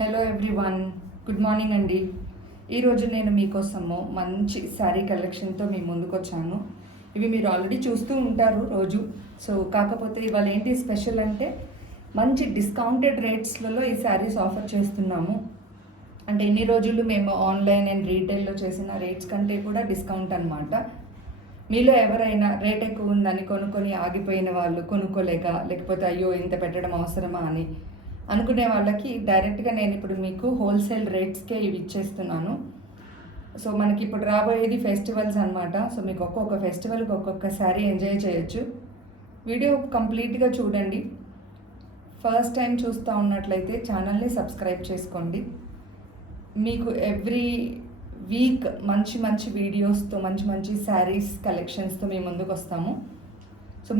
Hello everyone, good morning అండి. ఈరోజు నేను మీకోసము మంచి శారీ కలెక్షన్తో మీ ముందుకు వచ్చాను. ఇవి మీరు ఆల్రెడీ చూస్తూ ఉంటారు రోజు. కాకపోతే ఇవాళ ఏంటి స్పెషల్ అంటే మంచి డిస్కౌంటెడ్ రేట్స్లలో ఈ శారీస్ ఆఫర్ చేస్తున్నాము. అంటే ఇన్ని రోజులు మేము ఆన్లైన్ అండ్ రీటైల్లో చేసిన రేట్స్ కంటే కూడా డిస్కౌంట్ అనమాట. మీలో ఎవరైనా రేట్ ఎక్కువ ఉందని కొనుక్కొని ఆగిపోయిన వాళ్ళు, కొనుక్కోలేక, లేకపోతే అయ్యో ఇంత పెట్టడం అవసరమా అని అనుకునే వాళ్ళకి డైరెక్ట్గా నేను ఇప్పుడు మీకు హోల్సేల్ రేట్స్కే ఇవి ఇచ్చేస్తున్నాను. మనకి ఇప్పుడు రాబోయేది ఫెస్టివల్స్ అనమాట. మీకు ఒక్కొక్క ఫెస్టివల్కి ఒక్కొక్క శారీ ఎంజాయ్ చేయొచ్చు. వీడియో కంప్లీట్గా చూడండి. ఫస్ట్ టైం చూస్తూ ఉన్నట్లయితే ఛానల్ని సబ్స్క్రైబ్ చేసుకోండి. మీకు ఎవ్రీ వీక్ మంచి మంచి వీడియోస్తో, మంచి మంచి శారీస్ కలెక్షన్స్తో మేము ముందుకు వస్తాము.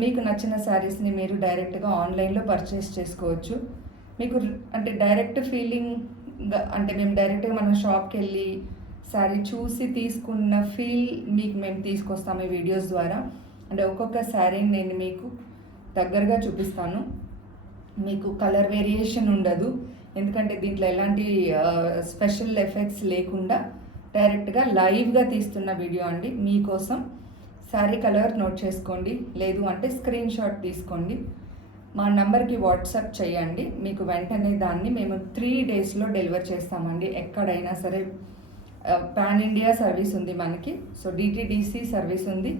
మీకు నచ్చిన శారీస్ని మీరు డైరెక్ట్గా ఆన్లైన్లో పర్చేస్ చేసుకోవచ్చు. మీకు అంటే డైరెక్ట్ ఫీలింగ్, అంటే మేము డైరెక్ట్గా మన షాప్కి వెళ్ళి శారీ చూసి తీసుకున్న ఫీల్ మీకు మేము తీసుకొస్తాము ఈ వీడియోస్ ద్వారా. అంటే ఒక్కొక్క శారీని నేను మీకు దగ్గరగా చూపిస్తాను. మీకు కలర్ వేరియేషన్ ఉండదు, ఎందుకంటే దీంట్లో ఎలాంటి స్పెషల్ ఎఫెక్ట్స్ లేకుండా డైరెక్ట్గా లైవ్గా తీస్తున్న వీడియో అండి. మీకోసం శారీ కలర్ నోట్ చేసుకోండి, లేదు అంటే స్క్రీన్ షాట్ తీసుకోండి, మా నెంబర్కి వాట్సాప్ చేయండి. మీకు వెంటనే దాన్ని మేము 3 డేస్లో డెలివర్ చేస్తామండి. ఎక్కడైనా సరే పాన్ ఇండియా సర్వీస్ ఉంది మనకి. డిటిడిసి సర్వీస్ ఉంది.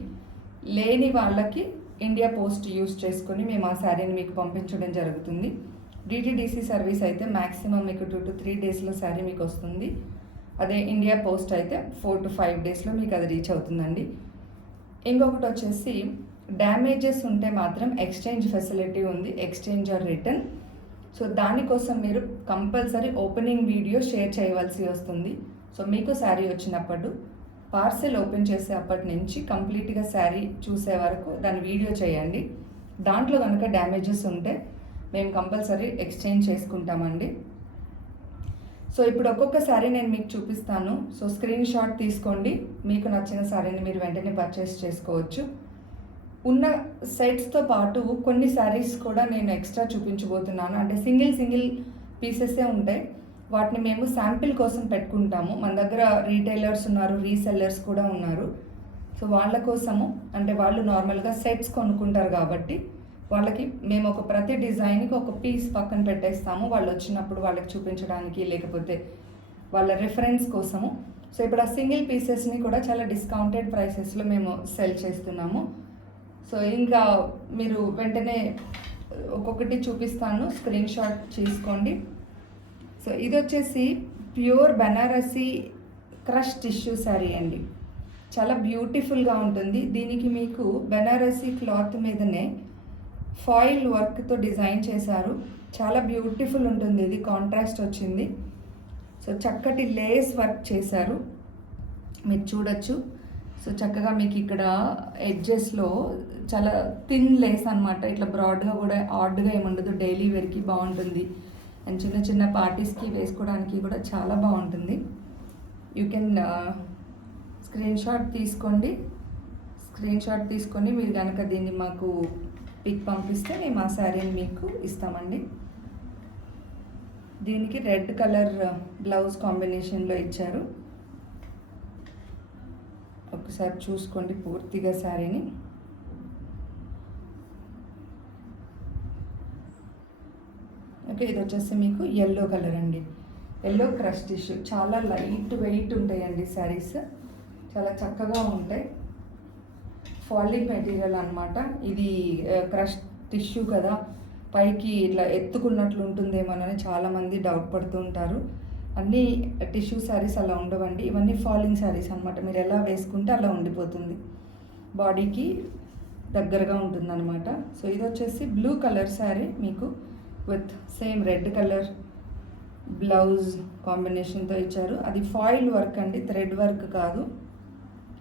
లేని వాళ్ళకి ఇండియా పోస్ట్ యూస్ చేసుకొని మేము ఆ శారీని మీకు పంపించడం జరుగుతుంది. డిటిడిసి సర్వీస్ అయితే మ్యాక్సిమం మీకు 2 to 3 డేస్లో శారీ మీకు వస్తుంది. అదే ఇండియా పోస్ట్ అయితే 4 to 5 డేస్లో మీకు అది రీచ్ అవుతుందండి. ఇంకొకటి వచ్చేసి డ్యామేజెస్ ఉంటే మాత్రం ఎక్స్చేంజ్ ఫెసిలిటీ ఉంది, ఎక్స్చేంజ్ ఆర్ రిటర్న్. దానికోసం మీరు కంపల్సరీ ఓపెనింగ్ వీడియో షేర్ చేయవలసి వస్తుంది. మీకు శారీ వచ్చినప్పుడు పార్సెల్ ఓపెన్ చేసే అప్పటి నుంచి కంప్లీట్గా శారీ చూసే వరకు దాని వీడియో చేయండి. దాంట్లో కనుక డ్యామేజెస్ ఉంటే మేము కంపల్సరీ ఎక్స్చేంజ్ చేసుకుంటామండి. ఇప్పుడు ఒక్కొక్క శారీ నేను మీకు చూపిస్తాను. స్క్రీన్ షాట్ తీసుకోండి. మీకు నచ్చిన శారీని మీరు వెంటనే పర్చేస్ చేసుకోవచ్చు. ఉన్న సెట్స్తో పాటు కొన్ని శారీస్ కూడా నేను ఎక్స్ట్రా చూపించబోతున్నాను. అంటే సింగిల్ పీసెసే ఉంటాయి. వాటిని మేము శాంపిల్ కోసం పెట్టుకుంటాము. మన దగ్గర రీటైలర్స్ ఉన్నారు, రీసెల్లర్స్ కూడా ఉన్నారు. వాళ్ళ కోసము, అంటే వాళ్ళు నార్మల్గా సెట్స్ కొనుక్కుంటారు కాబట్టి వాళ్ళకి మేము ఒక ప్రతి డిజైన్కి ఒక పీస్ పక్కన పెట్టేస్తాము. వాళ్ళు వచ్చినప్పుడు వాళ్ళకి చూపించడానికి, లేకపోతే వాళ్ళ రిఫరెన్స్ కోసము. ఇప్పుడు ఆ సింగిల్ పీసెస్ని కూడా చాలా డిస్కౌంటెడ్ ప్రైసెస్లో మేము సెల్ చేస్తున్నాము. ఇంకా మీరు వెంటనే ఒక్కొక్కటి చూపిస్తాను, స్క్రీన్ షాట్ తీసుకోండి. ఇది వచ్చేసి pure Banarasi crush tissue sari అండి. చాలా బ్యూటిఫుల్గా ఉంటుంది. దీనికి మీకు బనారసి క్లాత్ మీదనే ఫాయిల్ వర్క్తో డిజైన్ చేశారు. చాలా బ్యూటిఫుల్ ఉంటుంది. ఇది కాంట్రాస్ట్ వచ్చింది. చక్కటి లేస్ వర్క్ చేశారు, మీరు చూడొచ్చు. చక్కగా మీకు ఇక్కడ ఎడ్జెస్లో చాలా థిన్ లేస్ అనమాట. ఇట్లా బ్రాడ్గా కూడా ఆడ్గా ఏముండదు, డైలీ వేర్కి బాగుంటుంది. అండ్ చిన్న చిన్న పార్టీస్కి వేసుకోవడానికి కూడా చాలా బాగుంటుంది. యూ కెన్ స్క్రీన్ షాట్ తీసుకోండి. స్క్రీన్ షాట్ తీసుకొని మీరు కనుక దీన్ని మాకు పిక్ పంపిస్తే మేము ఆ శారీని మీకు ఇస్తామండి. దీనికి రెడ్ కలర్ బ్లౌజ్ కాంబినేషన్లో ఇచ్చారు. ఒకసారి చూసుకోండి పూర్తిగా శారీని. ఓకే, ఇది వచ్చేసి మీకు ఎల్లో కలర్ అండి. Yellow crush tissue. చాలా లైట్ వెయిట్ ఉంటాయండి శారీస్, చాలా చక్కగా ఉంటాయి. ఫాలింగ్ మెటీరియల్ అనమాట. ఇది క్రష్ టిష్యూ కదా, పైకి ఇట్లా ఎత్తుకున్నట్లు ఉంటుందేమోనని చాలామంది డౌట్ పడుతూ ఉంటారు. అన్నీ టిష్యూ శారీస్ అలా ఉండవండి. ఇవన్నీ ఫాలింగ్ శారీస్ అనమాట. మీరు ఎలా వేసుకుంటే అలా ఉండిపోతుంది, బాడీకి దగ్గరగా ఉంటుందన్నమాట. ఇది వచ్చేసి బ్లూ కలర్ శారీ మీకు with same red colour blouse కాంబినేషన్తో ఇచ్చారు. అది ఫాయిల్ వర్క్ అండి, థ్రెడ్ వర్క్ కాదు.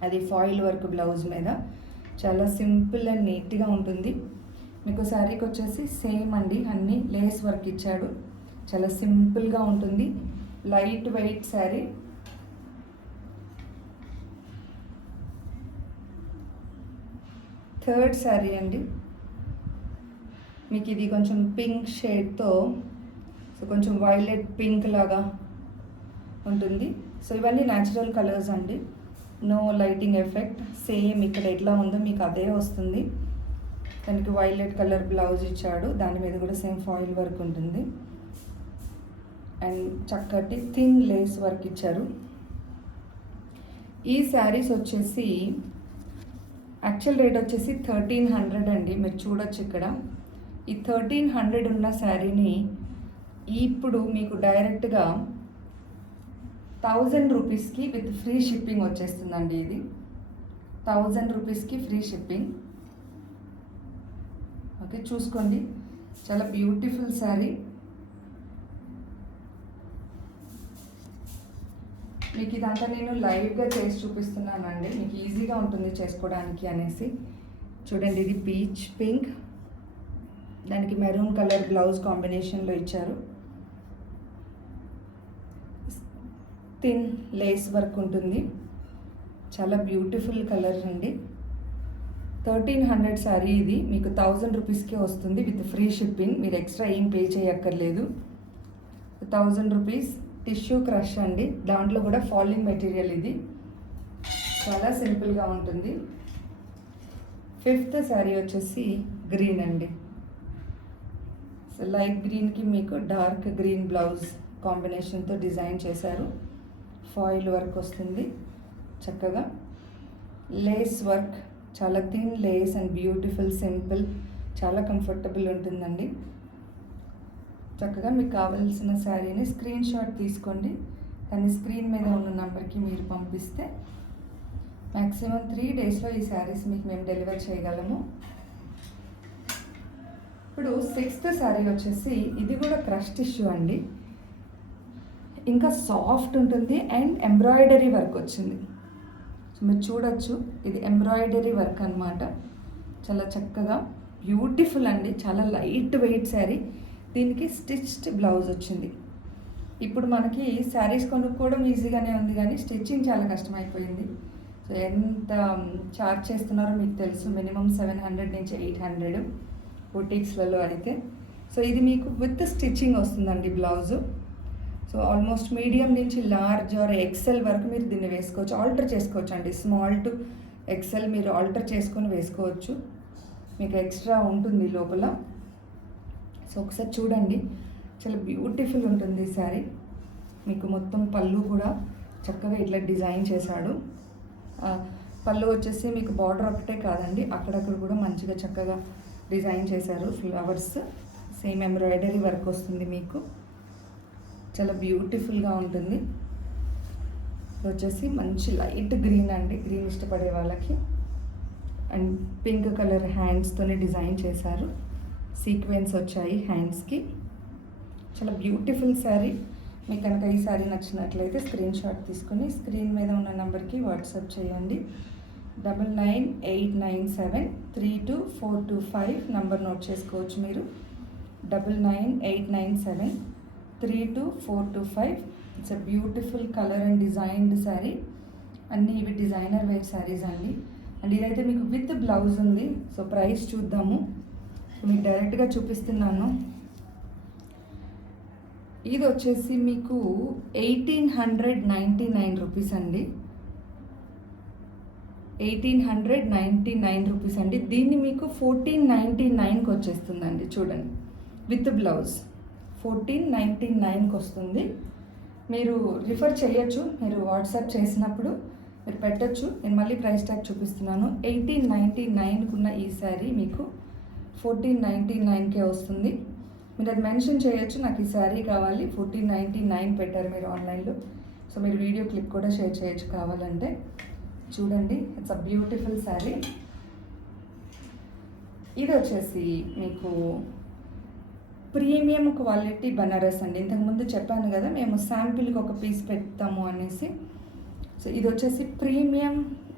అది ఫాయిల్ వర్క్ బ్లౌజ్ మీద చాలా సింపుల్ అండ్ నీట్గా ఉంటుంది. మీకు శారీకి వచ్చేసి సేమ్ అండి, అన్నీ లేస్ వర్క్ ఇచ్చాడు. చాలా సింపుల్గా ఉంటుంది, light weight sari. Third sari అండి. మీకు ఇది కొంచెం పింక్ షేడ్తో సో కొంచెం వైలెట్ పింక్ లాగా ఉంటుంది. సో ఇవన్నీ న్యాచురల్ కలర్స్ అండి, నో లైటింగ్ ఎఫెక్ట్. సేమ్ ఇక్కడ ఎట్లా ఉందో మీకు అదే వస్తుంది. దానికి వైలెట్ కలర్ బ్లౌజ్ ఇచ్చాడు, దాని మీద కూడా సేమ్ ఫాయిల్ వర్క్ ఉంటుంది అండ్ చక్కటి థిన్ లేస్ వర్క్ ఇచ్చారు. ఈ శారీస్ వచ్చేసి యాక్చువల్ రేట్ వచ్చేసి 1300 అండి. మీరు చూడొచ్చు ఇక్కడ ఈ 1300 ఉన్న శారీని ఇప్పుడు మీకు డైరెక్ట్గా 1000 రూపీస్కి విత్ ఫ్రీ షిప్పింగ్ వచ్చేస్తుందండి. ఇది 1000 రూపీస్కి ఫ్రీ షిప్పింగ్. ఓకే, చూసుకోండి, చాలా బ్యూటిఫుల్ శారీ. మీకు ఇదంతా నేను లైవ్గా చేసి చూపిస్తున్నానండి, మీకు ఈజీగా ఉంటుంది చేసుకోవడానికి అనేసి. చూడండి, ఇది పీచ్ పింక్, దానికి మెరూన్ కలర్ బ్లౌజ్ కాంబినేషన్లో ఇచ్చారు. థిన్ లేస్ వర్క్ ఉంటుంది, చాలా బ్యూటిఫుల్ కలర్ అండి. 1300 శారీ ఇది మీకు 1000 రూపీస్కే వస్తుంది విత్ ఫ్రీ షిప్పింగ్. మీరు ఎక్స్ట్రా ఏం పే చేయక్కర్లేదు. 1000 రూపీస్. టిష్యూ క్రష్ అండి, దాంట్లో కూడా ఫాలింగ్ మెటీరియల్. ఇది చాలా సింపుల్గా ఉంటుంది. 5th శారీ వచ్చేసి గ్రీన్ అండి. సో లైట్ గ్రీన్కి మీకు డార్క్ గ్రీన్ బ్లౌజ్ కాంబినేషన్తో డిజైన్ చేశారు. ఫాయిల్ వర్క్ వస్తుంది చక్కగా. లేస్ వర్క్, చాలా thin Lay's and beautiful simple, చాలా కంఫర్టబుల్ ఉంటుందండి. చక్కగా మీకు కావాల్సిన శారీని స్క్రీన్ షాట్ తీసుకోండి, దాన్ని స్క్రీన్ మీద ఉన్న నెంబర్కి మీరు పంపిస్తే మ్యాక్సిమం 3 డేస్లో ఈ శారీస్ మీకు మేము డెలివర్ చేయగలము. ఇప్పుడు 6th శారీ వచ్చేసి ఇది కూడా క్రష్ టిష్యూ అండి, ఇంకా సాఫ్ట్ ఉంటుంది అండ్ ఎంబ్రాయిడరీ వర్క్ వచ్చింది. సో మీరు చూడొచ్చు, ఇది ఎంబ్రాయిడరీ వర్క్ అనమాట. చాలా చక్కగా బ్యూటిఫుల్ అండి, చాలా లైట్ వెయిట్ శారీ. దీనికి స్టిచ్డ్ బ్లౌజ్ వచ్చింది. ఇప్పుడు మనకి శారీస్ కొనుక్కోవడం ఈజీగానే ఉంది, కానీ స్టిచ్చింగ్ చాలా కష్టమైపోయింది. సో ఎంత చార్జ్ చేస్తున్నారో మీకు తెలుసు, మినిమం 700 నుంచి 800 బొటిక్స్లలో అయితే. సో ఇది మీకు విత్ స్టిచ్చింగ్ వస్తుందండి బ్లౌజు. సో ఆల్మోస్ట్ మీడియం నుంచి లార్జ్ ఆర్ ఎక్సెల్ వరకు మీరు దీన్ని వేసుకోవచ్చు, ఆల్టర్ చేసుకోవచ్చు అండి. స్మాల్ టు ఎక్సెల్ మీరు ఆల్టర్ చేసుకొని వేసుకోవచ్చు, మీకు ఎక్స్ట్రా ఉంటుంది లోపల. సో ఒకసారి చూడండి, చాలా బ్యూటిఫుల్ ఉంటుంది ఈ శారీ. మీకు మొత్తం పళ్ళు కూడా చక్కగా ఇట్లా డిజైన్ చేశాడు. పళ్ళు వచ్చేసి మీకు బార్డర్ ఒకటే కాదండి, అక్కడక్కడ కూడా మంచిగా చక్కగా డిజైన్ చేశారు. ఫ్లవర్స్, సేమ్ ఎంబ్రాయిడరీ వర్క్ వస్తుంది మీకు, చాలా బ్యూటిఫుల్గా ఉంటుంది. వచ్చేసి మంచి లైట్ గ్రీన్ అండి, గ్రీన్ ఇష్టపడే వాళ్ళకి. అండ్ పింక్ కలర్ హ్యాండ్స్తోనే డిజైన్ చేశారు, సీక్వెన్స్ వచ్చాయి హ్యాండ్స్కి. చాలా బ్యూటిఫుల్ శారీ. మీకు కనుక ఈ శారీ నచ్చినట్లయితే స్క్రీన్ షాట్ తీసుకుని స్క్రీన్ మీద ఉన్న నెంబర్కి వాట్సాప్ చేయండి. 9989732425 నంబర్ నోట్ చేసుకోవచ్చు మీరు. 9989732425. It's a beautiful colour and designed sari. అన్నీ ఇవి డిజైనర్ వేర్ శారీస్ అండి. అండ్ ఇదైతే మీకు విత్ బ్లౌజ్ ఉంది. సో ప్రైస్ చూద్దాము, మీకు డైరెక్ట్గా చూపిస్తున్నాను. ఇది వచ్చేసి మీకు 1899 రూపీస్ అండి. 1899 రూపీస్ అండి. దీన్ని మీకు 1499కి వచ్చేస్తుందండి. చూడండి, విత్ బ్లౌజ్ 1499కి వస్తుంది. మీరు రిఫర్ చేయొచ్చు, మీరు వాట్సాప్ చేసినప్పుడు మీరు పెట్టచ్చు. నేను మళ్ళీ ప్రైస్ ట్యాగ్ చూపిస్తున్నాను. 1899కి ఉన్న ఈ శారీ మీకు 1499కే వస్తుంది. మీరు అది మెన్షన్ చేయొచ్చు, నాకు ఈ శారీ కావాలి, 1499 పెట్టారు మీరు ఆన్లైన్లో. సో మీరు వీడియో క్లిప్ కూడా షేర్ చేయొచ్చు కావాలంటే. చూడండి, ఇట్స్ అ బ్యూటిఫుల్ శారీ. ఇది వచ్చేసి మీకు ప్రీమియం క్వాలిటీ బనారస్ అండి. ఇంతకుముందు చెప్పాను కదా మేము శాంపిల్కి ఒక పీస్ పెడతాము అనేసి. సో ఇది వచ్చేసి premium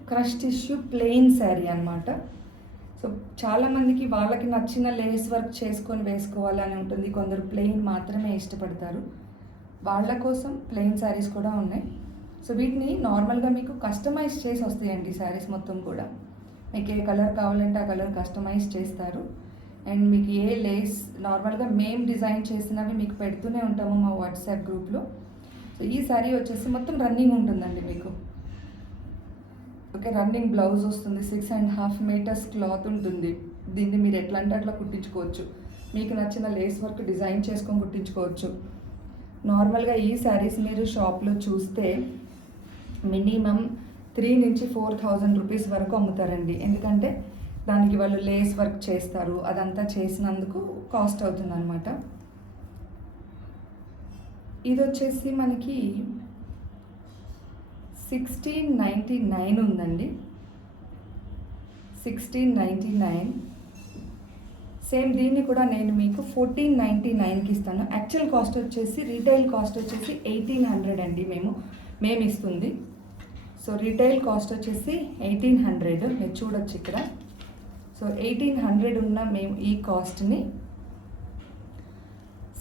crush tissue plain sari అనమాట. సో చాలామందికి వాళ్ళకి నచ్చిన లేస్ వర్క్ చేసుకొని వేసుకోవాలని ఉంటుంది, కొందరు ప్లెయిన్ మాత్రమే ఇష్టపడతారు. వాళ్ళ కోసం ప్లెయిన్ శారీస్ కూడా ఉన్నాయి. సో వీటిని నార్మల్గా మీకు కస్టమైజ్ చేసి వస్తాయండి శారీస్ మొత్తం కూడా. మీకు ఏ కలర్ కావాలంటే ఆ కలర్ కస్టమైజ్ చేస్తారు. అండ్ మీకు ఏ లేస్ నార్మల్గా మేము డిజైన్ చేసినవి మీకు పెడుతూనే ఉంటాము మా వాట్సాప్ గ్రూప్లో. సో ఈ శారీ వచ్చేసి మొత్తం రన్నింగ్ ఉంటుందండి మీకు. ఓకే, రన్నింగ్ బ్లౌజ్ వస్తుంది, 6.5 మీటర్స్ క్లాత్ ఉంటుంది. దీన్ని మీరు ఎట్లా అంటే అట్లా కుట్టించుకోవచ్చు, మీకు నచ్చిన లేస్ వర్క్ డిజైన్ చేసుకొని కుట్టించుకోవచ్చు. నార్మల్గా ఈ శారీస్ మీరు షాప్లో చూస్తే మినిమం 3 నుంచి 4,000 రూపీస్ వరకు అమ్ముతారండి. ఎందుకంటే దానికి వాళ్ళు లేస్ వర్క్ చేస్తారు, అదంతా చేసినందుకు కాస్ట్ అవుతుంది అనమాట. ఇది వచ్చేసి మనకి 1699 ఉందండి, 1699. సేమ్ దీన్ని కూడా నేను మీకు 1499కి ఇస్తాను. యాక్చువల్ కాస్ట్ వచ్చేసి రీటైల్ కాస్ట్ వచ్చేసి 1800 అండి మేము ఇస్తుంది. సో రీటైల్ కాస్ట్ వచ్చేసి 1800, మీరు చూడొచ్చు ఇక్కడ. సో 1800 ఉన్న మేము ఈ కాస్ట్ని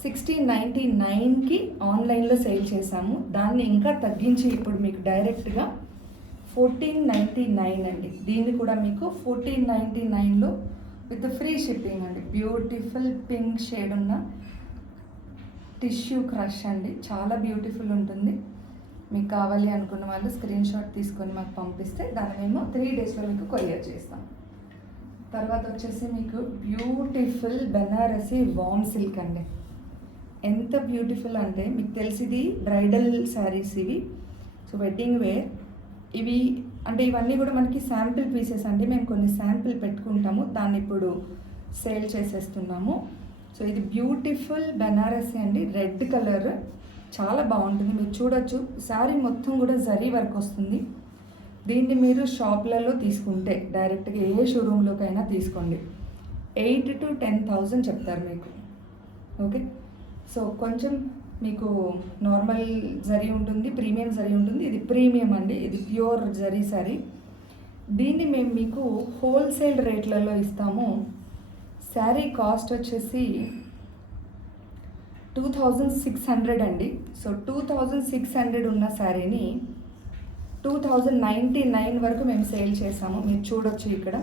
1699కి ఆన్లైన్లో సేల్ చేసాము. దాన్ని ఇంకా తగ్గించి ఇప్పుడు మీకు డైరెక్ట్గా 1499 అండి. దీన్ని కూడా మీకు 1499లో విత్ ఫ్రీ షిప్పింగ్ అండి. బ్యూటిఫుల్ పింక్ షేడ్ ఉన్న టిష్యూ క్రష్ అండి, చాలా బ్యూటిఫుల్ ఉంటుంది. మీకు కావాలి అనుకున్న వాళ్ళు స్క్రీన్ షాట్ తీసుకొని మాకు పంపిస్తే దాన్ని మేము 3 డేస్లో మీకు కొరియర్ చేస్తాం. తర్వాత వచ్చేసి మీకు బ్యూటిఫుల్ బెనారసీ వామ్ సిల్క్ అండి. ఎంత బ్యూటిఫుల్ అంటే మీకు తెలిసింది బ్రైడల్ శారీస్ ఇవి. సో వెడ్డింగ్ వేర్ ఇవి అంటే ఇవన్నీ కూడా మనకి శాంపిల్ పీసెస్ అండి. మేము కొన్ని శాంపిల్ పెట్టుకుంటాము, దాన్ని ఇప్పుడు సేల్ చేసేస్తున్నాము. సో ఇది బ్యూటిఫుల్ బెనారసీ అండి, రెడ్ కలర్, చాలా బాగుంటుంది. మీరు చూడొచ్చు, శారీ మొత్తం కూడా జరీ వర్క్ వస్తుంది. దీన్ని మీరు షాప్లలో తీసుకుంటే డైరెక్ట్గా ఏ షోరూంలోకైనా తీసుకోండి, 8,000 to 10,000 చెప్తారు మీకు. ఓకే, సో కొంచెం మీకు నార్మల్ జరీ ఉంటుంది, ప్రీమియం జరీ ఉంటుంది. ఇది ప్రీమియం అండి, ఇది ప్యూర్ జరీ శారీ. దీన్ని మేము మీకు హోల్సేల్ రేట్లలో ఇస్తాము. శారీ కాస్ట్ వచ్చేసి 2600 అండి. సో 2600 ఉన్న శారీని 2099 వరకు మేము సేల్ చేసాము, మీరు చూడొచ్చు ఇక్కడ.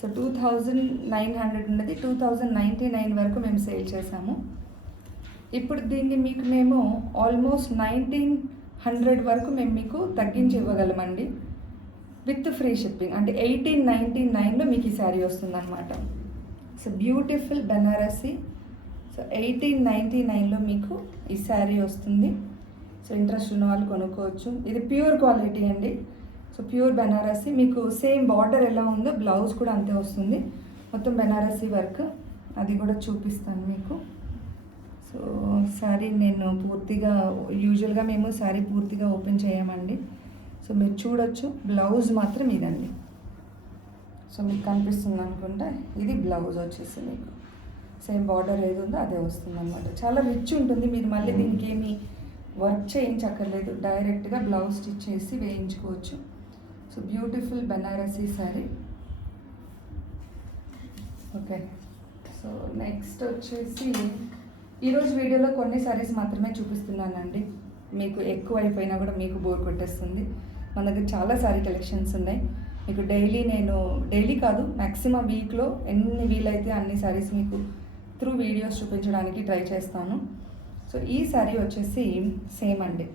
సో 2900 ఉన్నది 2099 వరకు మేము సేల్ చేసాము. ఇప్పుడు దీన్ని మీకు మేము ఆల్మోస్ట్ 1900 వరకు మేము మీకు తగ్గించి ఇవ్వగలమండి విత్ ఫ్రీ షిప్పింగ్. అంటే 1899లో మీకు ఈ శారీ వస్తుంది అనమాట. So beautiful Banarasi. సో 1899లో మీకు ఈ శారీ వస్తుంది. సో ఇంట్రెస్ట్ ఉన్న వాళ్ళు కొనుక్కోవచ్చు. ఇది ప్యూర్ క్వాలిటీ అండి. సో ప్యూర్ బెనారసీ, మీకు సేమ్ బార్డర్ ఎలా ఉందో బ్లౌజ్ కూడా అంతే వస్తుంది. మొత్తం బెనారసీ వర్క్, అది కూడా చూపిస్తాను మీకు. సో శారీ నేను పూర్తిగా, యూజువల్గా మేము శారీ పూర్తిగా ఓపెన్ చేయమండి. సో మీరు చూడొచ్చు, బ్లౌజ్ మాత్రం ఇదండి. సో మీకు కనిపిస్తుంది అనుకుంటా, ఇది బ్లౌజ్ వచ్చేసి మీకు సేమ్ బార్డర్ ఏది ఉందో అదే వస్తుంది అనమాట. చాలా రిచ్ ఉంటుంది. మీరు మళ్ళీ దీనికి ఏమి వర్క్ చేయించక్కర్లేదు, డైరెక్ట్గా బ్లౌజ్ స్టిచ్ చేసి వేయించుకోవచ్చు. So beautiful Banarasi sari. Okay, so next వచ్చేసి ఈరోజు వీడియోలో కొన్ని శారీస్ మాత్రమే చూపిస్తున్నానండి. మీకు ఎక్కువ అయిపోయినా కూడా మీకు బోర్ కొట్టేస్తుంది. మన దగ్గర చాలా శారీ కలెక్షన్స్ ఉన్నాయి. మీకు డైలీ కాదు, మ్యాక్సిమం వీక్లో ఎన్ని వీలైతే అన్ని శారీస్ మీకు త్రూ వీడియోస్ చూపించడానికి ట్రై చేస్తాను. సో ఈ శారీ వచ్చేసి సేమ్ అండి,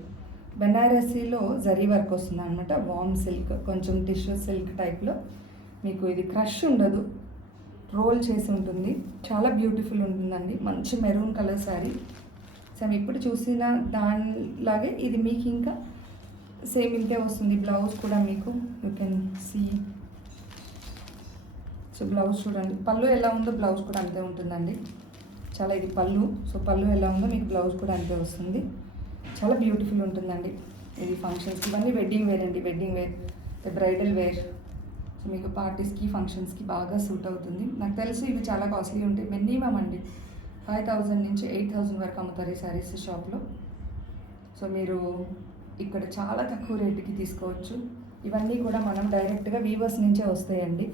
బెనారసీలో జరీ వర్క్ వస్తుంది అనమాట. వామ్ సిల్క్, కొంచెం టిష్యూ సిల్క్ టైప్లో. మీకు ఇది క్రష్ ఉండదు, రోల్ చేసి ఉంటుంది. చాలా బ్యూటిఫుల్ ఉంటుందండి, మంచి మెరూన్ కలర్ శారీ. సేమ్ ఇప్పుడు చూసిన దానిలాగే ఇది మీకు ఇంకా సేమ్ ఇంతే వస్తుంది. బ్లౌజ్ కూడా మీకు you can see. So blouse చూడండి, పళ్ళు ఎలా ఉందో బ్లౌజ్ కూడా అంతే ఉంటుందండి. చాలా ఇది పళ్ళు. సో పళ్ళు ఎలా ఉందో మీకు బ్లౌజ్ కూడా అంతే వస్తుంది. చాలా బ్యూటిఫుల్ ఉంటుందండి. ఇది ఫంక్షన్స్కి, ఇవన్నీ వెడ్డింగ్ వేర్ అండి, wedding wear, bridal wear. So మీకు పార్టీస్కి, ఫంక్షన్స్కి బాగా సూట్ అవుతుంది. నాకు తెలుసు ఇవి చాలా కాస్ట్లీ ఉంటాయి, మినిమం అండి 5000 నుంచి 8000 వరకు అమ్ముతారు ఈ శారీస్ షాప్లో. సో మీరు ఇక్కడ చాలా తక్కువ రేటుకి తీసుకోవచ్చు. ఇవన్నీ కూడా మనం డైరెక్ట్గా వీవర్స్ నుంచే వస్తాయండి,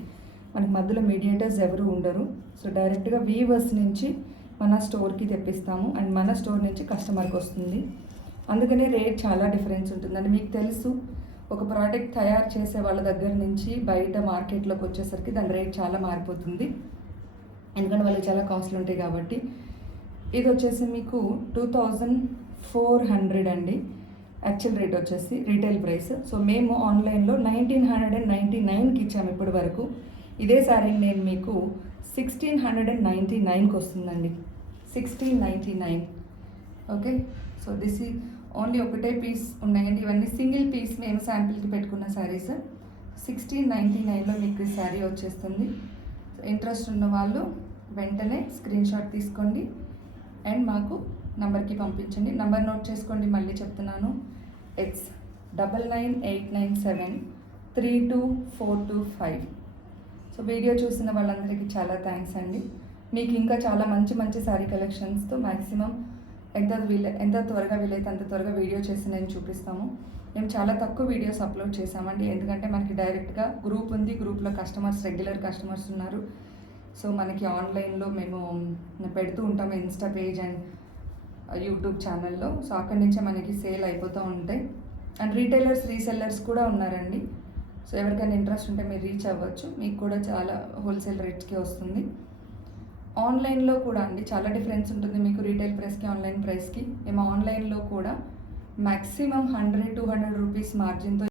మనకి మధ్యలో మీడియేటర్స్ ఎవరు ఉండరు. సో డైరెక్ట్గా వీవర్స్ నుంచి మన స్టోర్కి తెప్పిస్తాము, అండ్ మన స్టోర్ నుంచి కస్టమర్కి వస్తుంది. అందుకనే రేట్ చాలా డిఫరెన్స్ ఉంటుందండి. మీకు తెలుసు, ఒక ప్రోడక్ట్ తయారు చేసే వాళ్ళ దగ్గర నుంచి బయట మార్కెట్లోకి వచ్చేసరికి దాని రేట్ చాలా మారిపోతుంది. ఎందుకంటే వాళ్ళకి చాలా కాస్ట్లు ఉంటాయి కాబట్టి. ఇది వచ్చేసి మీకు 2400 అండి యాక్చువల్ రేట్ వచ్చేసి రీటైల్ ప్రైస్. సో మేము ఆన్లైన్లో 1999కి ఇచ్చాము ఇప్పటి వరకు. ఇదే శారీని నేను మీకు 1699కి వస్తుందండి. 1699. ఓకే, సో దిస్ ఈ ఓన్లీ ఒకటే పీస్ ఉన్నాయండి. ఇవన్నీ సింగిల్ పీస్ మేము శాంపిల్కి పెట్టుకున్న శారీస్. 1699లో మీకు ఈ శారీ వచ్చేస్తుంది. ఇంట్రెస్ట్ ఉన్న వాళ్ళు వెంటనే స్క్రీన్ షాట్ తీసుకోండి అండ్ మాకు నంబర్కి పంపించండి. నంబర్ నోట్ చేసుకోండి, మళ్ళీ చెప్తున్నాను. ఇట్స్ 9989732425. సో వీడియో చూసిన వాళ్ళందరికీ చాలా థ్యాంక్స్ అండి. మీకు ఇంకా చాలా మంచి మంచి శారీ కలెక్షన్స్తో మ్యాక్సిమం ఎంత త్వరగా వీలైతే అంత త్వరగా వీడియో చేసి నేను చూపిస్తాము. మేము చాలా తక్కువ వీడియోస్ అప్లోడ్ చేసామండి, ఎందుకంటే మనకి డైరెక్ట్గా గ్రూప్ ఉంది. గ్రూప్లో కస్టమర్స్, రెగ్యులర్ కస్టమర్స్ ఉన్నారు. సో మనకి ఆన్లైన్లో మేము పెడుతూ ఉంటాము ఇన్స్టా పేజ్ అండ్ యూట్యూబ్ ఛానల్లో. సో అక్కడి నుంచే మనకి సేల్ అయిపోతూ ఉంటాయి. అండ్ రీటైలర్స్, రీసెల్లర్స్ కూడా ఉన్నారండి. సో ఎవరికైనా ఇంట్రెస్ట్ ఉంటే మీరు రీచ్ అవ్వచ్చు, మీకు కూడా చాలా హోల్సేల్ రేట్స్కి వస్తుంది. ఆన్లైన్లో కూడా అండి చాలా డిఫరెన్స్ ఉంటుంది మీకు రీటైల్ ప్రైస్కి, ఆన్లైన్ ప్రైస్కి. మేము ఆన్లైన్లో కూడా మ్యాక్సిమం 100-200 రూపీస్ మార్జిన్తో